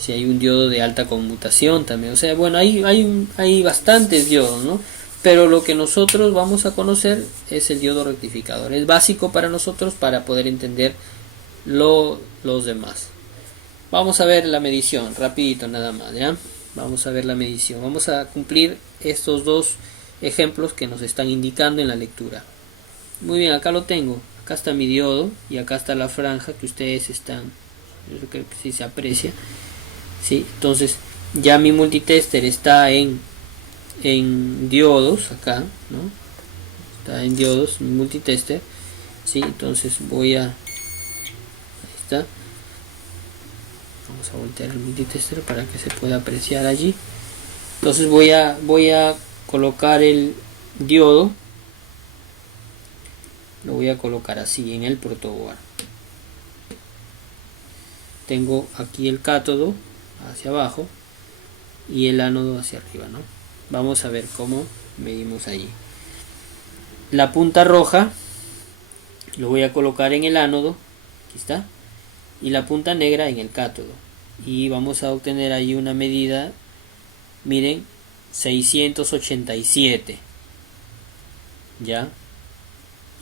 Si hay un diodo de alta conmutación también. O sea, bueno, hay bastantes diodos, ¿no? Pero lo que nosotros vamos a conocer es el diodo rectificador. Es básico para nosotros para poder entender los demás. Vamos a ver la medición, rapidito nada más, ¿ya? Vamos a ver la medición. Vamos a cumplir estos dos ejemplos que nos están indicando en la lectura. Muy bien, acá lo tengo. Acá está mi diodo y acá está la franja que ustedes están, yo creo que sí se aprecia, ¿sí? Entonces ya mi multitester está en diodos acá, ¿no? Está en diodos mi multitester, ¿sí? Entonces ahí está. Vamos a voltear el multitester para que se pueda apreciar allí. Entonces voy a colocar el diodo. Lo voy a colocar así en el protoboard. Tengo aquí el cátodo hacia abajo y el ánodo hacia arriba, ¿no? Vamos a ver cómo medimos allí. La punta roja lo voy a colocar en el ánodo, aquí está, y la punta negra en el cátodo. Y vamos a obtener ahí una medida, miren, 687. ¿Ya?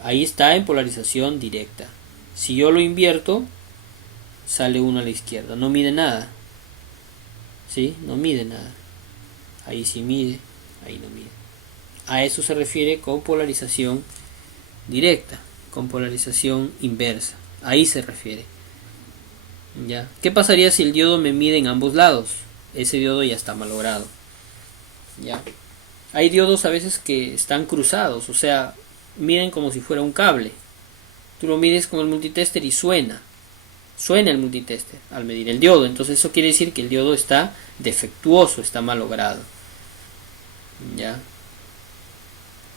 Ahí está en polarización directa. Si yo lo invierto, sale 1 a la izquierda. No mide nada. ¿Sí? No mide nada. Ahí sí mide, ahí no mide. A eso se refiere con polarización directa, con polarización inversa. Ahí se refiere. ¿Ya? ¿Qué pasaría si el diodo me mide en ambos lados? Ese diodo ya está malogrado. ¿Ya? Hay diodos a veces que están cruzados, o sea, miden como si fuera un cable. Tú lo mides con el multitester y suena el multitester al medir el diodo. Entonces eso quiere decir que el diodo está defectuoso, está malogrado. ¿Ya?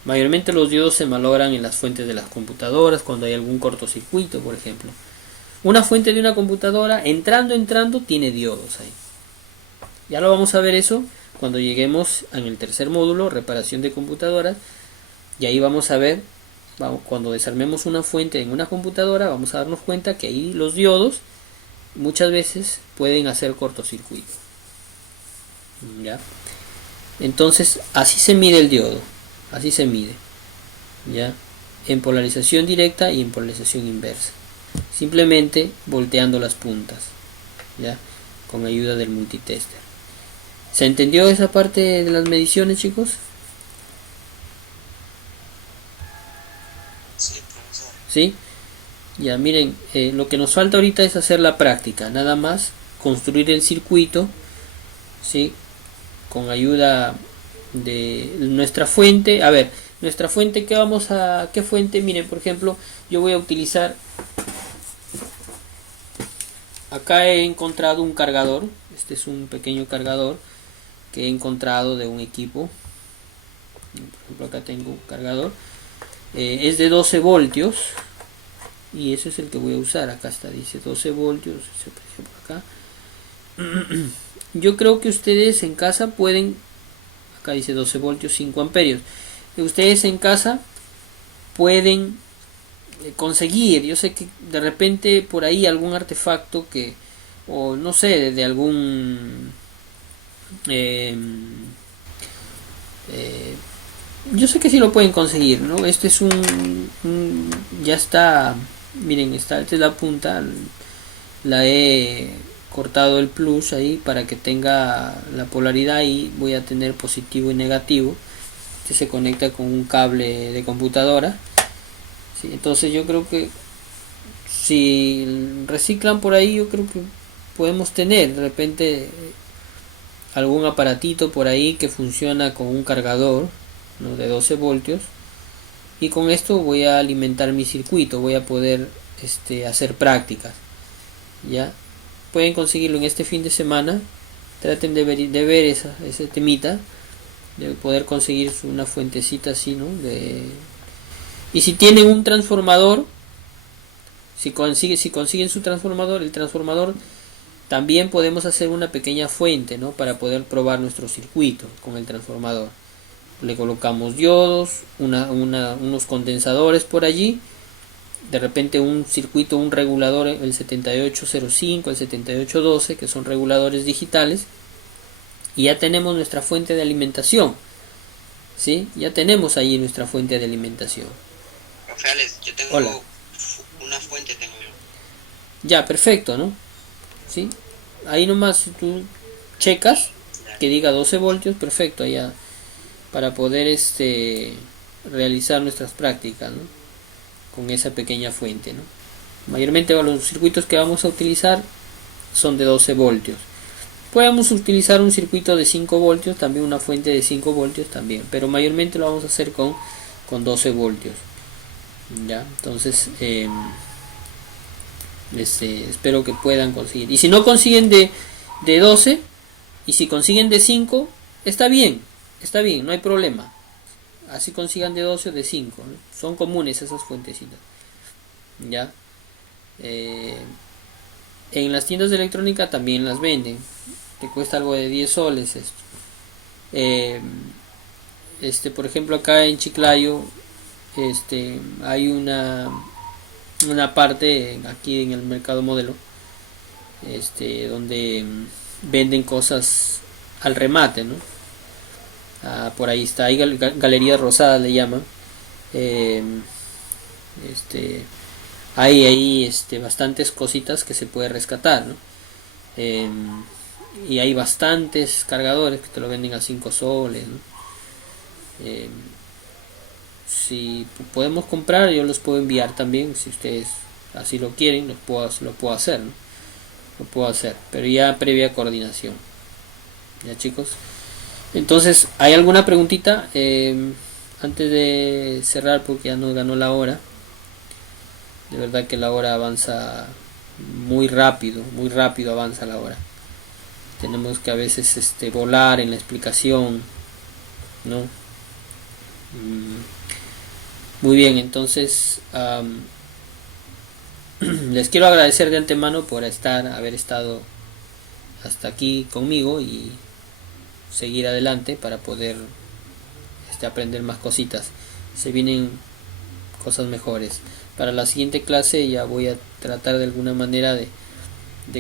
Mayormente los diodos se malogran en las fuentes de las computadoras cuando hay algún cortocircuito, por ejemplo. Una fuente de una computadora entrando tiene diodos ahí. Ya lo vamos a ver eso cuando lleguemos en el tercer módulo, reparación de computadoras. Y ahí vamos a ver, cuando desarmemos una fuente en una computadora, vamos a darnos cuenta que ahí los diodos muchas veces pueden hacer cortocircuito. ¿Ya? Entonces así se mide el diodo, así se mide, ¿ya? En polarización directa y en polarización inversa, simplemente volteando las puntas, ¿ya? Con ayuda del multitester. ¿Se entendió esa parte de las mediciones, chicos? Sí, profesor. ¿Sí? Ya, miren, lo que nos falta ahorita es hacer la práctica, nada más construir el circuito, ¿sí? Con ayuda de nuestra fuente. A ver, nuestra fuente, ¿qué fuente? Miren, por ejemplo, yo voy a utilizar, acá he encontrado un cargador. Este es un pequeño cargador que he encontrado de un equipo. Por ejemplo, acá tengo un cargador, es de 12 voltios y ese es el que voy a usar. Acá está, dice 12 voltios, se aprecia por acá. Yo creo que ustedes en casa pueden, acá dice 12 voltios 5 amperios, ustedes en casa pueden conseguir, yo sé que de repente por ahí algún artefacto que o no sé, de algún yo sé que sí lo pueden conseguir, ¿no? Este es ya está, miren, esta es la punta, la he cortado el plus ahí para que tenga la polaridad, y voy a tener positivo y negativo. Este se conecta con un cable de computadora, ¿sí? Entonces yo creo que si reciclan por ahí, yo creo que podemos tener de repente algún aparatito por ahí que funciona con un cargador, ¿no?, de 12 voltios, y con esto voy a alimentar mi circuito, voy a poder hacer prácticas. Ya pueden conseguirlo en este fin de semana. Traten de ver ese temita, de poder conseguir una fuentecita así, ¿no? Y si tienen un transformador, si consiguen su transformador, el transformador, también podemos hacer una pequeña fuente, ¿no?, para poder probar nuestro circuito con el transformador. Le colocamos diodos, unos condensadores por allí, de repente un circuito, un regulador, el 7805, el 7812, que son reguladores digitales, y ya tenemos nuestra fuente de alimentación, ¿sí? Ya tenemos ahí nuestra fuente de alimentación. Profe Alex, yo tengo Hola. una fuente, tengo yo. Ya, perfecto, ¿no? ¿Sí? Ahí nomás tú checas que diga 12 voltios, perfecto, allá, para poder realizar nuestras prácticas, ¿no?, con esa pequeña fuente, ¿no? Mayormente los circuitos que vamos a utilizar son de 12 voltios. Podemos utilizar un circuito de 5 voltios, también una fuente de 5 voltios también, pero mayormente lo vamos a hacer con 12 voltios. Ya, entonces espero que puedan conseguir. Y si no consiguen de 12, y si consiguen de 5, está bien, no hay problema. Así consigan de 12 o de 5, ¿no? Son comunes esas fuentecitas. Ya. En las tiendas de electrónica también las venden. Te cuesta algo de 10 soles esto. Por ejemplo, acá en Chiclayo hay una parte aquí en el mercado modelo, donde venden cosas al remate, ¿no? Por ahí está, hay Galería Rosada le llaman. Hay ahí bastantes cositas que se puede rescatar, ¿no? Y hay bastantes cargadores que te lo venden a 5 soles, ¿no? Si podemos comprar, yo los puedo enviar también, si ustedes así lo quieren, lo puedo hacer, ¿no? Lo puedo hacer, pero ya previa coordinación. Ya, chicos. Entonces, ¿hay alguna preguntita antes de cerrar? Porque ya nos ganó la hora. De verdad que la hora avanza muy rápido avanza la hora. Tenemos que a veces volar en la explicación, ¿no? Muy bien, entonces les quiero agradecer de antemano por haber estado hasta aquí conmigo y seguir adelante para poder aprender más cositas. Se vienen cosas mejores. Para la siguiente clase ya voy a tratar de alguna manera de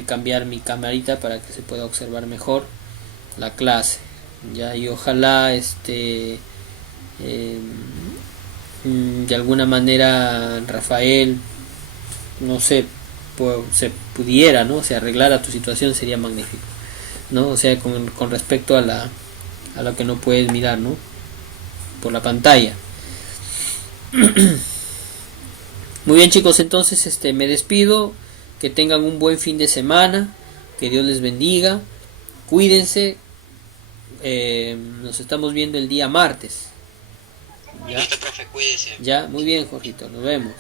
cambiar mi camarita para que se pueda observar mejor la clase, ya, y ojalá de alguna manera Rafael, no sé, se pudiera, ¿no? Se arreglara tu situación, sería magnífico, ¿no? O sea, con respecto a lo que no puedes mirar, ¿no?, por la pantalla. Muy bien, chicos, entonces me despido. Que tengan un buen fin de semana, que Dios les bendiga, cuídense. Nos estamos viendo el día martes. ¿Ya? Listo, profe, cuídese. Ya, muy bien, Jorgito, nos vemos.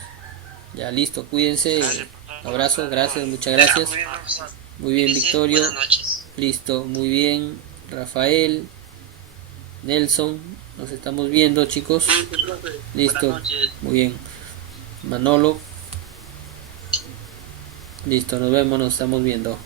Ya, listo, cuídense. Un abrazo, gracias, muchas gracias. Muy bien, Victorio. Buenas noches. Listo, muy bien, Rafael, Nelson, nos estamos viendo, chicos. Listo, muy bien. Manolo. Listo, nos vemos, nos estamos viendo.